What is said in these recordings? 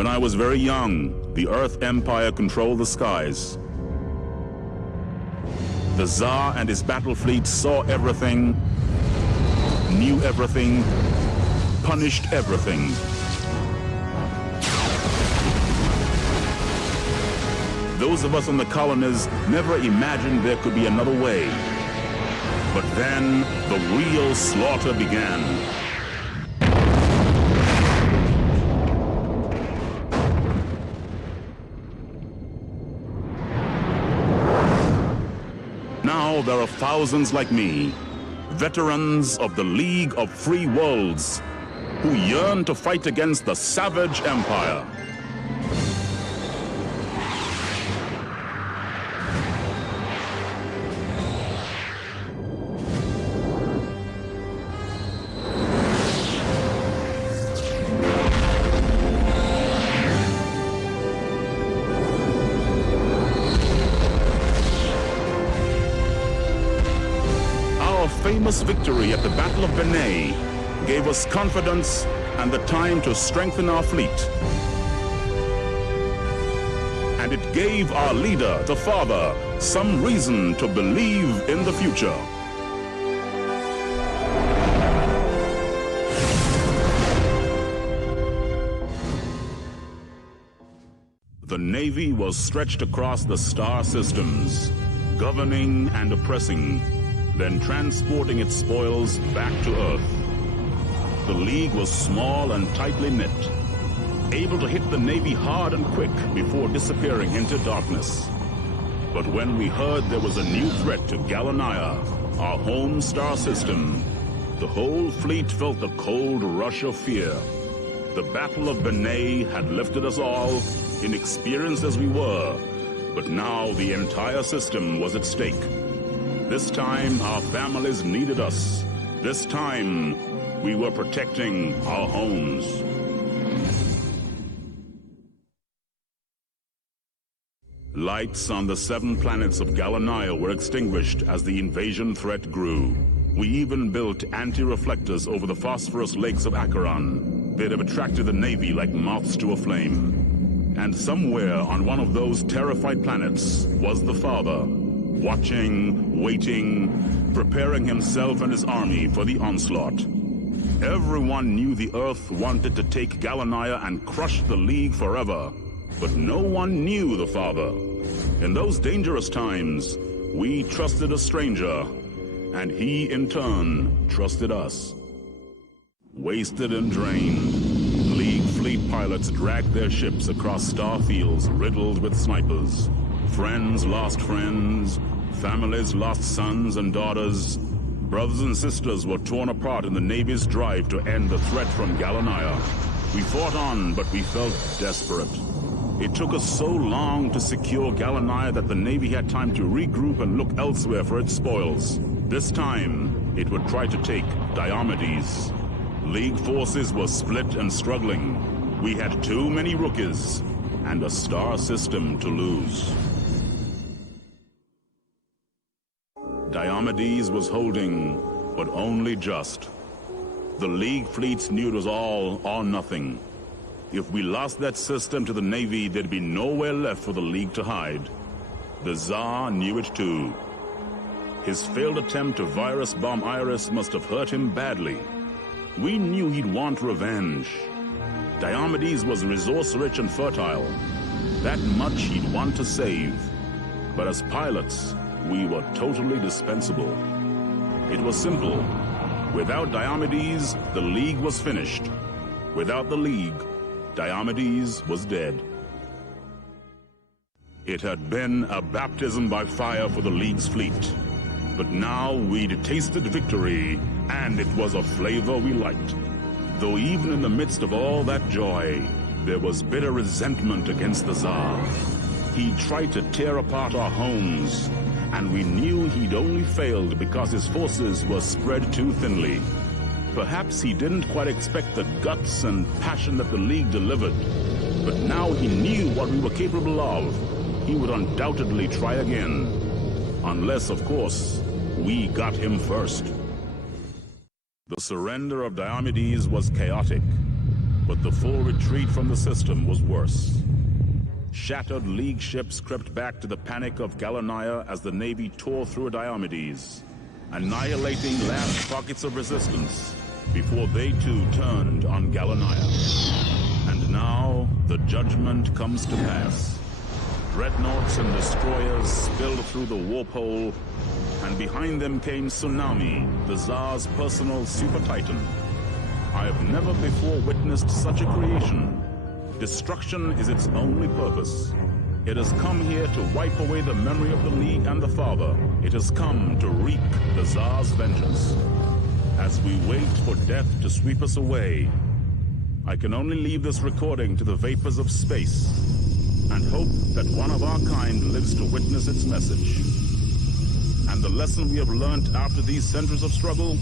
When I was very young, the Earth Empire controlled the skies. The Tsar and his battle fleet saw everything, knew everything, punished everything. Those of us in the colonies never imagined there could be another way. But then, the real slaughter began. Now there are thousands like me, veterans of the League of Free Worlds, who yearn to fight against the savage empire. Famous victory at the Battle of Benet gave us confidence and the time to strengthen our fleet. And it gave our leader, the Father, some reason to believe in the future. The Navy was stretched across the star systems, governing and oppressing, then transporting its spoils back to Earth. The League was small and tightly knit, able to hit the Navy hard and quick before disappearing into darkness. But when we heard there was a new threat to Gallonigher, our home star system, the whole fleet felt the cold rush of fear. The Battle of Benet had lifted us all, inexperienced as we were, but now the entire system was at stake. This time, our families needed us. This time, we were protecting our homes. Lights on the 7 planets of Gallonigher were extinguished as the invasion threat grew. We even built anti-reflectors over the phosphorus lakes of Acheron. They'd have attracted the Navy like moths to a flame. And somewhere on one of those terrified planets was the Father, watching, waiting, preparing himself and his army for the onslaught. Everyone knew the Earth wanted to take Gallonigher and crush the League forever, but no one knew the Father. In those dangerous times, we trusted a stranger, and he, in turn, trusted us. Wasted and drained, League fleet pilots dragged their ships across star fields riddled with snipers. Friends lost friends, families lost sons and daughters. Brothers and sisters were torn apart in the Navy's drive to end the threat from Gallonigher. We fought on, but we felt desperate. It took us so long to secure Gallonigher that the Navy had time to regroup and look elsewhere for its spoils. This time, it would try to take Diomedes. League forces were split and struggling. We had too many rookies and a star system to lose. Diomedes was holding, but only just. The League fleets knew it was all or nothing. If we lost that system to the Navy, there'd be nowhere left for the League to hide. The Tsar knew it too. His failed attempt to virus bomb Iris must have hurt him badly. We knew he'd want revenge. Diomedes was resource-rich and fertile. That much he'd want to save. But as pilots, we were totally dispensable. It was simple. Without Diomedes, the League was finished. Without the League, Diomedes was dead. It had been a baptism by fire for the League's fleet. But now we'd tasted victory, and it was a flavor we liked. Though even in the midst of all that joy, there was bitter resentment against the Tsar. He tried to tear apart our homes, and we knew he'd only failed because his forces were spread too thinly. Perhaps he didn't quite expect the guts and passion that the League delivered, but now he knew what we were capable of. He would undoubtedly try again. Unless, of course, we got him first. The surrender of Diomedes was chaotic, But the full retreat from the system was worse. Shattered League ships crept back to the panic of Gallonigher as the Navy tore through Diomedes, annihilating last pockets of resistance before they too turned on Gallonigher. And now the judgment comes to pass. Dreadnoughts and destroyers spilled through the warp hole, and behind them came Tsunami, the Tsar's personal super titan. I have never before witnessed such a creation. Destruction is its only purpose. It has come here to wipe away the memory of the League and the Father. It has come to wreak the Tsar's vengeance. As we wait for death to sweep us away, I can only leave this recording to the vapors of space and hope that one of our kind lives to witness its message. And the lesson we have learnt after these centuries of struggle: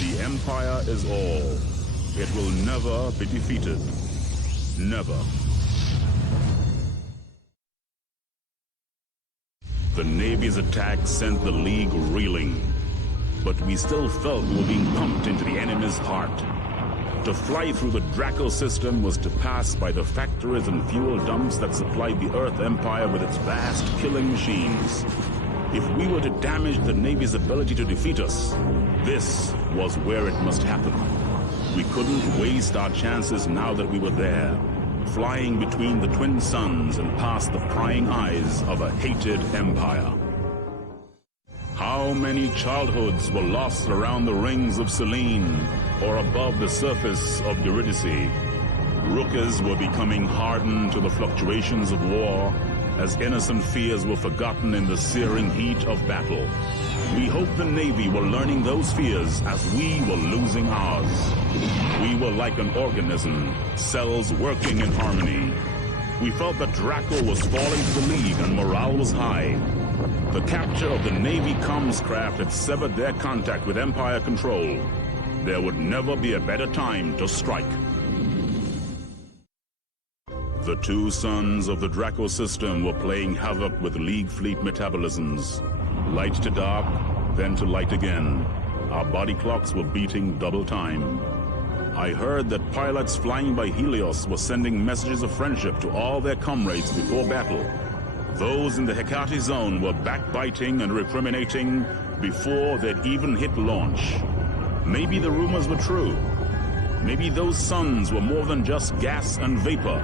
the Empire is all. It will never be defeated. Never. The Navy's attack sent the League reeling, but we still felt we were being pumped into the enemy's heart. To fly through the Draco system was to pass by the factories and fuel dumps that supplied the Earth Empire with its vast killing machines. If we were to damage the Navy's ability to defeat us, this was where it must happen. We couldn't waste our chances now that we were there, flying between the twin suns and past the prying eyes of a hated empire. How many childhoods were lost around the rings of Selene or above the surface of Eurydice? Rookers were becoming hardened to the fluctuations of war as innocent fears were forgotten in the searing heat of battle. We hoped the Navy were learning those fears as we were losing ours. We were like an organism, cells working in harmony. We felt that Draco was falling to the League and morale was high. The capture of the Navy comms craft had severed their contact with Empire control. There would never be a better time to strike. The two suns of the Draco system were playing havoc with League fleet metabolisms. Light to dark, then to light again. Our body clocks were beating double time. I heard that pilots flying by Helios were sending messages of friendship to all their comrades before battle. Those in the Hecate zone were backbiting and recriminating before they'd even hit launch. Maybe the rumors were true. Maybe those suns were more than just gas and vapor.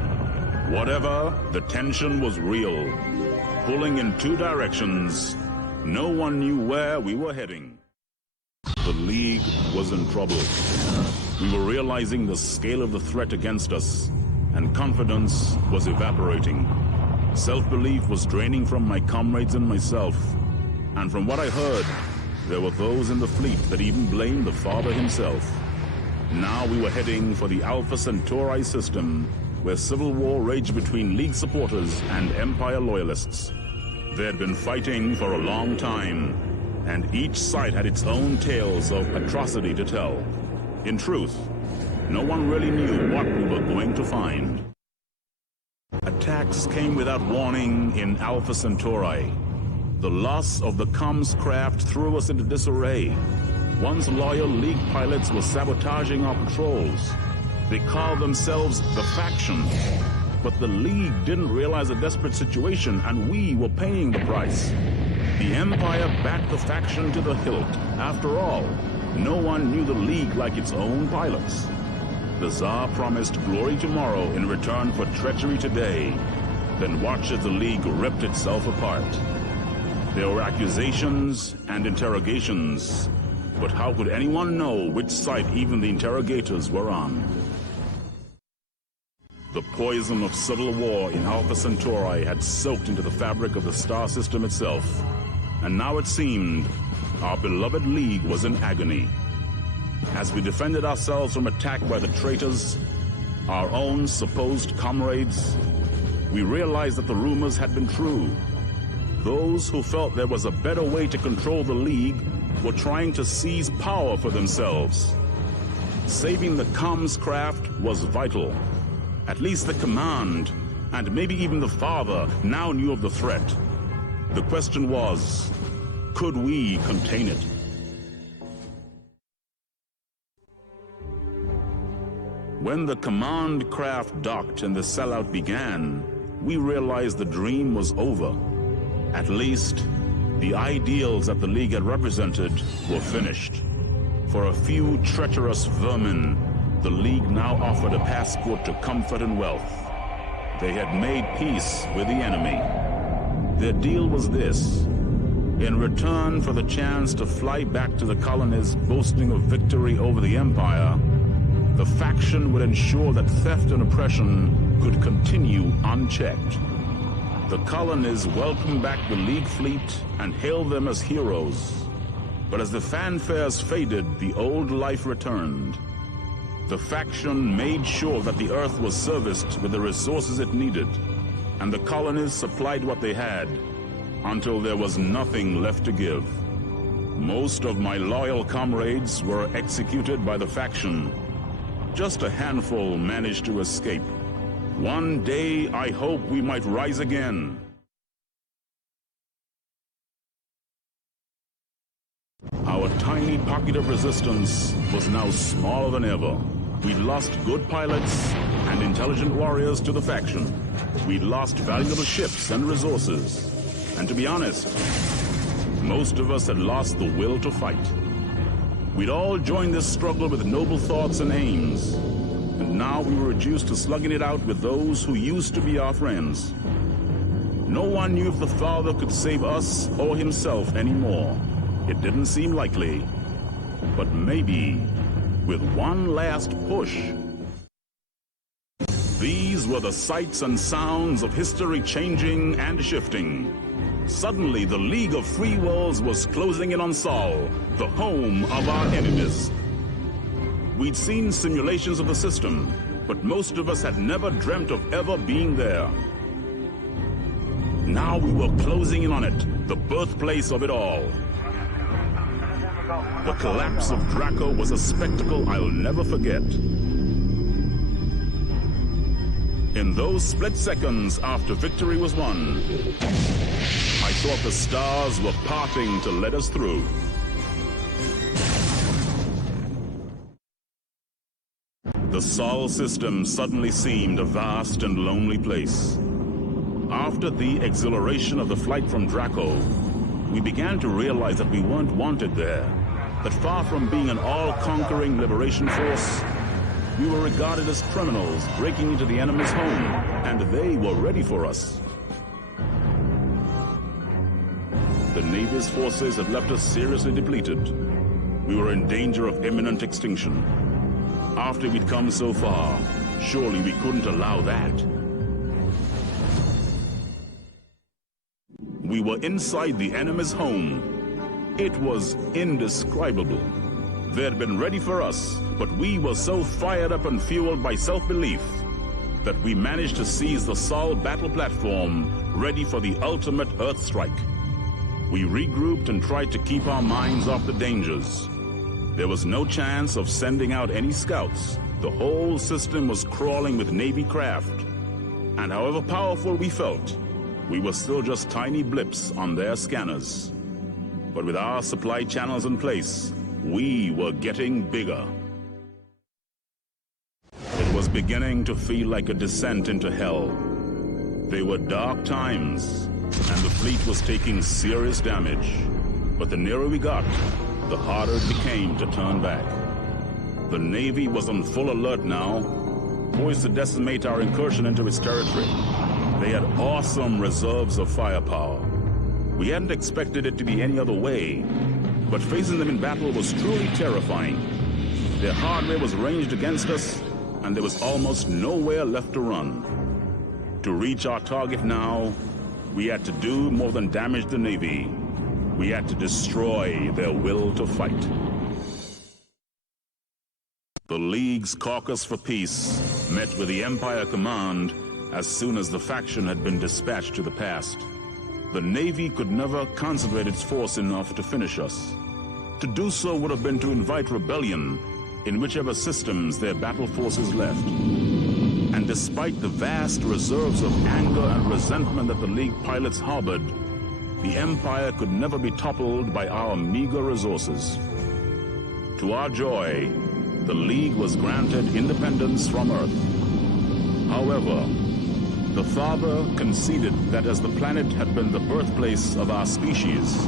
Whatever, the tension was real. Pulling in two directions, no one knew where we were heading. The League was in trouble. We were realizing the scale of the threat against us, and confidence was evaporating. Self-belief was draining from my comrades and myself. And from what I heard, there were those in the fleet that even blamed the Father himself. Now we were heading for the Alpha Centauri system, where civil war raged between League supporters and Empire loyalists. They had been fighting for a long time, and each side had its own tales of atrocity to tell. In truth, no one really knew what we were going to find. Attacks came without warning in Alpha Centauri. The loss of the comms craft threw us into disarray. Once loyal League pilots were sabotaging our patrols. They called themselves the Faction. But the League didn't realize the desperate situation, and we were paying the price. The Empire backed the Faction to the hilt. After all, no one knew the League like its own pilots. The Tsar promised glory tomorrow in return for treachery today. Then watch as the League ripped itself apart. There were accusations and interrogations, but how could anyone know which side even the interrogators were on? The poison of civil war in Alpha Centauri had soaked into the fabric of the star system itself, and now it seemed our beloved League was in agony. As we defended ourselves from attack by the traitors, our own supposed comrades, we realized that the rumors had been true. Those who felt there was a better way to control the League were trying to seize power for themselves. Saving the comms craft was vital. At least the command, and maybe even the Father, now knew of the threat. The question was, could we contain it? When the command craft docked and the sellout began, we realized the dream was over. At least, the ideals that the League had represented were finished. For a few treacherous vermin, the League now offered a passport to comfort and wealth. They had made peace with the enemy. Their deal was this: in return for the chance to fly back to the colonies boasting of victory over the Empire, the faction would ensure that theft and oppression could continue unchecked. The colonies welcomed back the League fleet and hailed them as heroes. But as the fanfares faded, the old life returned. The faction made sure that the Earth was serviced with the resources it needed, and the colonies supplied what they had, until there was nothing left to give. Most of my loyal comrades were executed by the faction. Just a handful managed to escape. One day, I hope we might rise again. Our tiny pocket of resistance was now smaller than ever. We'd lost good pilots and intelligent warriors to the faction. We'd lost valuable ships and resources. And to be honest, most of us had lost the will to fight. We'd all joined this struggle with noble thoughts and aims. And now we were reduced to slugging it out with those who used to be our friends. No one knew if the Father could save us or himself anymore. It didn't seem likely. But maybe, with one last push. These were the sights and sounds of history changing and shifting. Suddenly, the League of Free Worlds was closing in on Sol, the home of our enemies. We'd seen simulations of the system, but most of us had never dreamt of ever being there. Now we were closing in on it, the birthplace of it all. The collapse of Draco was a spectacle I'll never forget. In those split seconds after victory was won, I thought the stars were parting to let us through. The Sol system suddenly seemed a vast and lonely place. After the exhilaration of the flight from Draco, we began to realize that we weren't wanted there, that far from being an all-conquering liberation force, we were regarded as criminals breaking into the enemy's home, and they were ready for us. The Navy's forces had left us seriously depleted. We were in danger of imminent extinction. After we'd come so far, surely we couldn't allow that. We were inside the enemy's home. It was indescribable. They had been ready for us, but we were so fired up and fueled by self-belief that we managed to seize the Sol battle platform, ready for the ultimate Earth strike. We regrouped and tried to keep our minds off the dangers. There was no chance of sending out any scouts. The whole system was crawling with Navy craft. And however powerful we felt, we were still just tiny blips on their scanners. But with our supply channels in place, we were getting bigger. It was beginning to feel like a descent into hell. They were dark times, and the fleet was taking serious damage. But the nearer we got, the harder it became to turn back. The Navy was on full alert now, poised to decimate our incursion into its territory. They had awesome reserves of firepower. We hadn't expected it to be any other way, but facing them in battle was truly terrifying. Their hardware was ranged against us, and there was almost nowhere left to run. To reach our target now, we had to do more than damage the Navy. We had to destroy their will to fight. The League's Caucus for Peace met with the Empire Command as soon as the faction had been dispatched to the past. The Navy could never concentrate its force enough to finish us. To do so would have been to invite rebellion in whichever systems their battle forces left. And despite the vast reserves of anger and resentment that the League pilots harbored, the Empire could never be toppled by our meager resources. To our joy, the League was granted independence from Earth. However, the Father conceded that as the planet had been the birthplace of our species,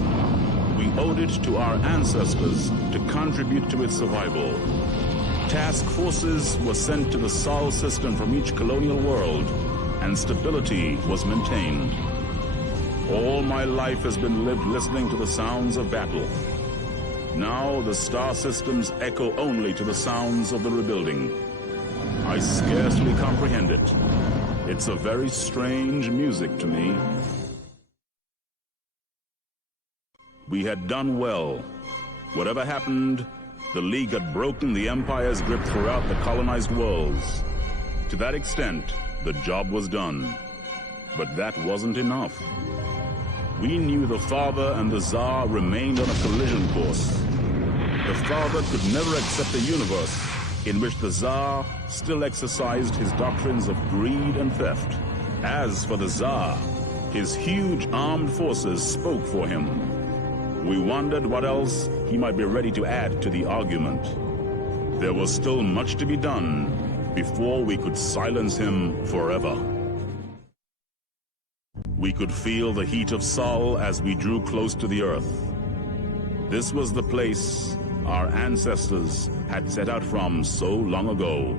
we owed it to our ancestors to contribute to its survival. Task forces were sent to the Sol system from each colonial world, and stability was maintained. All my life has been lived listening to the sounds of battle. Now the star systems echo only to the sounds of the rebuilding. I scarcely comprehend it. It's a very strange music to me. We had done well. Whatever happened, the League had broken the Empire's grip throughout the colonized worlds. To that extent, the job was done. But that wasn't enough. We knew the Father and the Tsar remained on a collision course. The Father could never accept a universe in which the Tsar still exercised his doctrines of greed and theft. As for the Tsar, his huge armed forces spoke for him. We wondered what else he might be ready to add to the argument. There was still much to be done before we could silence him forever. We could feel the heat of Sol as we drew close to the Earth. This was the place our ancestors had set out from so long ago.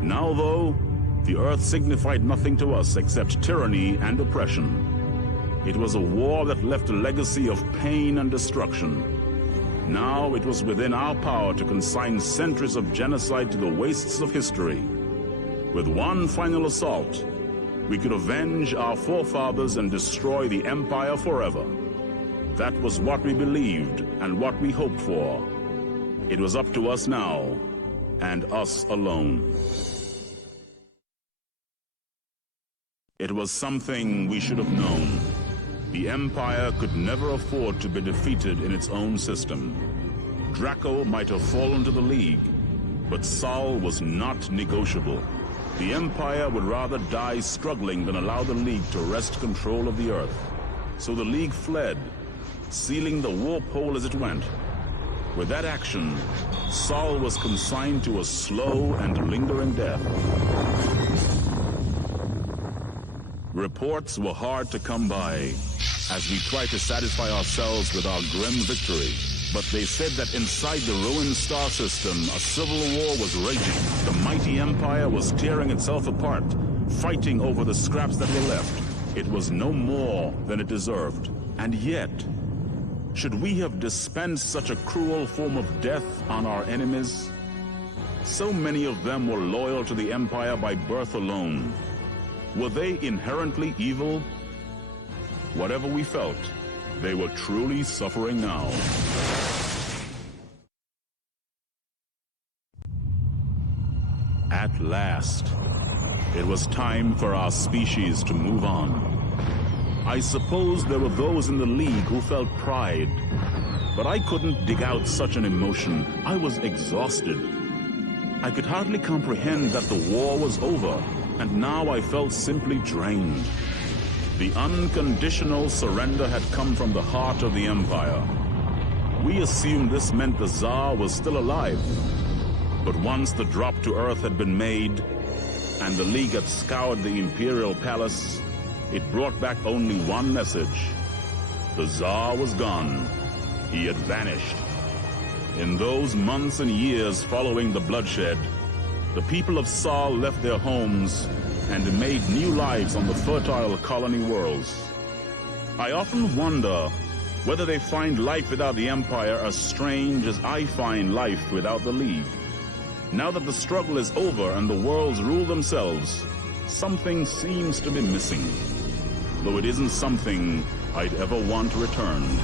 Now, though, the Earth signified nothing to us except tyranny and oppression. It was a war that left a legacy of pain and destruction. Now it was within our power to consign centuries of genocide to the wastes of history. With one final assault, we could avenge our forefathers and destroy the Empire forever. That was what we believed and what we hoped for. It was up to us now, and us alone. It was something we should have known. The Empire could never afford to be defeated in its own system. Draco might have fallen to the League, but Sol was not negotiable. The Empire would rather die struggling than allow the League to wrest control of the Earth. So the League fled, sealing the warp hole as it went. With that action, Sol was consigned to a slow and lingering death. Reports were hard to come by as we tried to satisfy ourselves with our grim victory. But they said that inside the ruined star system, a civil war was raging. The mighty Empire was tearing itself apart, fighting over the scraps that were left. It was no more than it deserved. And yet, should we have dispensed such a cruel form of death on our enemies? So many of them were loyal to the Empire by birth alone. Were they inherently evil? Whatever we felt, they were truly suffering now. At last, it was time for our species to move on. I suppose there were those in the League who felt pride, but I couldn't dig out such an emotion. I was exhausted. I could hardly comprehend that the war was over, and now I felt simply drained. The unconditional surrender had come from the heart of the Empire. We assumed this meant the Tsar was still alive. But once the drop to Earth had been made, and the League had scoured the Imperial Palace, it brought back only one message. The Tsar was gone. He had vanished. In those months and years following the bloodshed, the people of Sol left their homes and made new lives on the fertile colony worlds. I often wonder whether they find life without the Empire as strange as I find life without the League. Now that the struggle is over and the worlds rule themselves, something seems to be missing, though it isn't something I'd ever want returned.